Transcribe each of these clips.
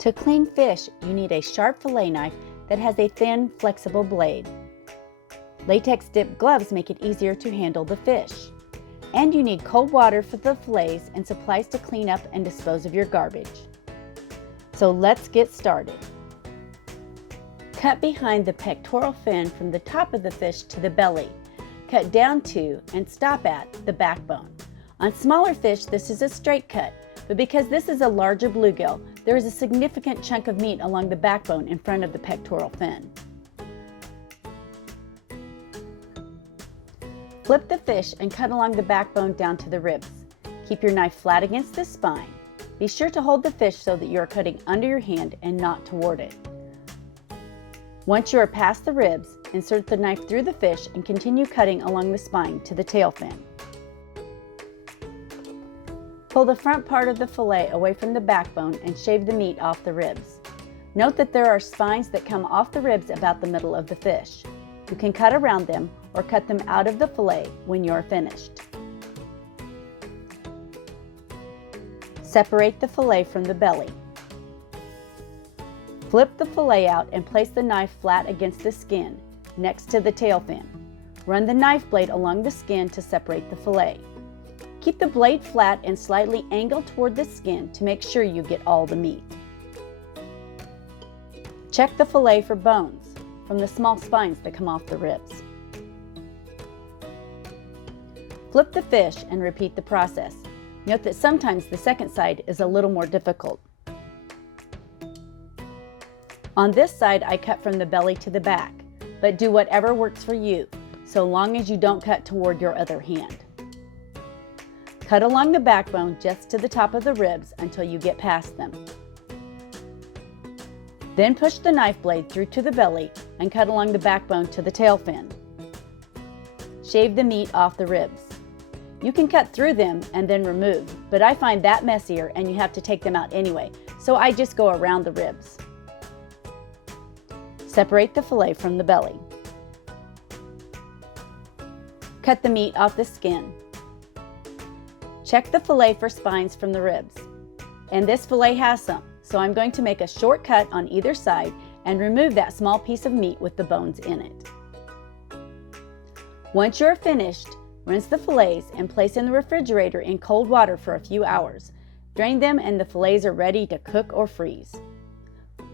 To clean fish, you need a sharp fillet knife that has a thin, flexible blade. Latex dip gloves make it easier to handle the fish. And you need cold water for the fillets and supplies to clean up and dispose of your garbage. So let's get started. Cut behind the pectoral fin from the top of the fish to the belly. Cut down to and stop at the backbone. On smaller fish, this is a straight cut, but because this is a larger bluegill, there is a significant chunk of meat along the backbone in front of the pectoral fin. Flip the fish and cut along the backbone down to the ribs. Keep your knife flat against the spine. Be sure to hold the fish so that you are cutting under your hand and not toward it. Once you are past the ribs, insert the knife through the fish and continue cutting along the spine to the tail fin. Pull the front part of the fillet away from the backbone and shave the meat off the ribs. Note that there are spines that come off the ribs about the middle of the fish. You can cut around them or cut them out of the fillet when you are finished. Separate the fillet from the belly. Flip the fillet out and place the knife flat against the skin, next to the tail fin. Run the knife blade along the skin to separate the fillet. Keep the blade flat and slightly angled toward the skin to make sure you get all the meat. Check the fillet for bones from the small spines that come off the ribs. Flip the fish and repeat the process. Note that sometimes the second side is a little more difficult. On this side, I cut from the belly to the back, but do whatever works for you, so long as you don't cut toward your other hand. Cut along the backbone just to the top of the ribs until you get past them. Then push the knife blade through to the belly and cut along the backbone to the tail fin. Shave the meat off the ribs. You can cut through them and then remove, but I find that messier and you have to take them out anyway, so I just go around the ribs. Separate the fillet from the belly. Cut the meat off the skin. Check the fillet for spines from the ribs. And this fillet has some, so I'm going to make a short cut on either side and remove that small piece of meat with the bones in it. Once you're finished, rinse the fillets and place in the refrigerator in cold water for a few hours. Drain them and the fillets are ready to cook or freeze.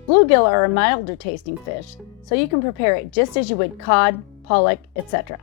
Bluegill are a milder tasting fish, so you can prepare it just as you would cod, pollock, etc.